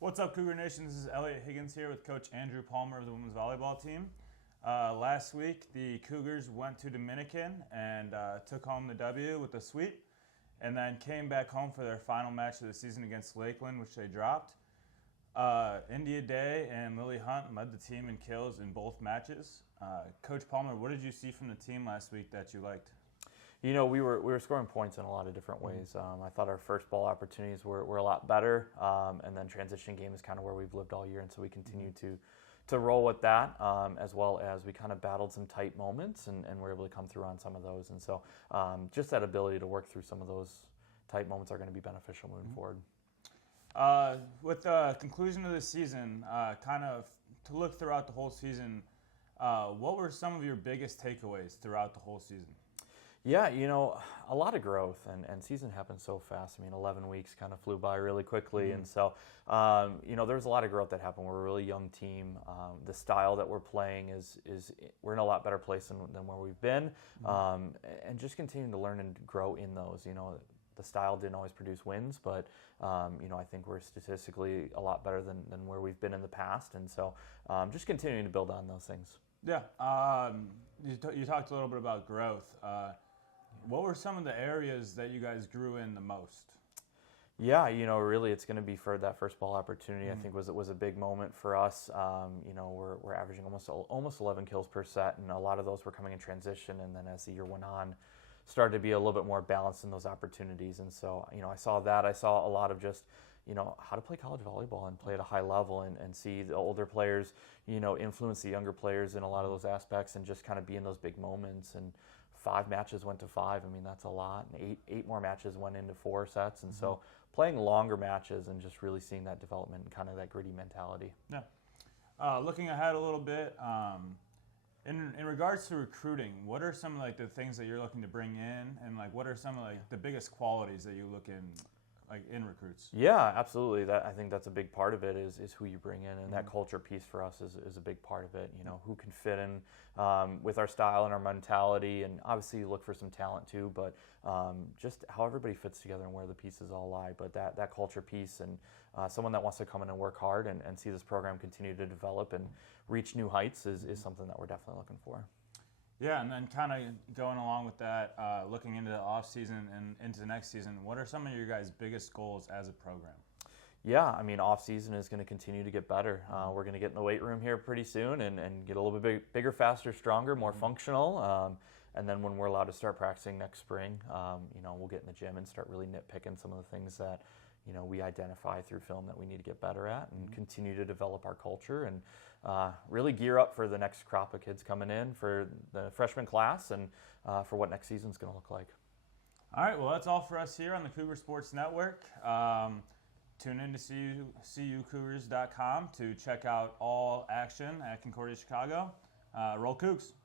What's up, Cougar Nation? This is Elliot Higgins here with Coach Andrew Palmer of the women's volleyball team. Last week, the Cougars went to Dominican and took home the W with a sweep, and then came back home for their final match of the season against Lakeland, which they dropped. India Day and Lily Hunt led the team in kills in both matches. Coach Palmer, what did you see from the team last week that you liked? You know, we were scoring points in a lot of different ways. I thought our first ball opportunities were a lot better, and then transition game is kind of where we've lived all year, and so we continue to roll with that, as well as we kind of battled some tight moments, and we're able to come through on some of those. And so just that ability to work through some of those tight moments are going to be beneficial moving forward. With the conclusion of the season, kind of to look throughout the whole season, what were some of your biggest takeaways throughout the whole season? Yeah, you know, a lot of growth, and season happens so fast. I mean, 11 weeks kind of flew by really quickly, and so, you know, there's a lot of growth that happened. We're a really young team. The style that we're playing is we're in a lot better place than where we've been, and just continuing to learn and grow in those. You know, the style didn't always produce wins, but, you know, I think we're statistically a lot better than where we've been in the past, and so just continuing to build on those things. Yeah, you talked a little bit about growth. What were some of the areas that you guys grew in the most? Yeah, you know, really, it's going to be for that first ball opportunity. I think was a big moment for us. You know, we're averaging almost 11 kills per set, and a lot of those were coming in transition. And then as the year went on, started to be a little bit more balanced in those opportunities. And so, you know, I saw that. I saw a lot of just, you know, how to play college volleyball and play at a high level, and see the older players, you know, influence the younger players in a lot of those aspects, and just kind of be in those big moments. And 5 matches went to 5. I mean, that's a lot. And eight more matches went into 4 sets. And so playing longer matches and just really seeing that development and kind of that gritty mentality. Yeah. Looking ahead a little bit, in regards to recruiting, what are some of the things that you're looking to bring in, and what are some of the biggest qualities that you look in recruits? Yeah, absolutely. I think that's a big part of it is who you bring in, and that culture piece for us is a big part of it. You know, who can fit in with our style and our mentality, and obviously you look for some talent too, but just how everybody fits together and where the pieces all lie. But that culture piece, and someone that wants to come in and work hard and see this program continue to develop and reach new heights is something that we're definitely looking for. Yeah, and then kind of going along with that, looking into the off season and into the next season, what are some of your guys' biggest goals as a program? Yeah, I mean, off season is going to continue to get better. We're going to get in the weight room here pretty soon and get a little bit bigger, faster, stronger, more functional. And then when we're allowed to start practicing next spring, you know, we'll get in the gym and start really nitpicking some of the things that, you know, we identify through film that we need to get better at, and continue to develop our culture, and really gear up for the next crop of kids coming in for the freshman class, and for what next season's going to look like. All right, well, that's all for us here on the Cougar Sports Network. Tune in to CUCougars.com to check out all action at Concordia Chicago. Roll Cougs!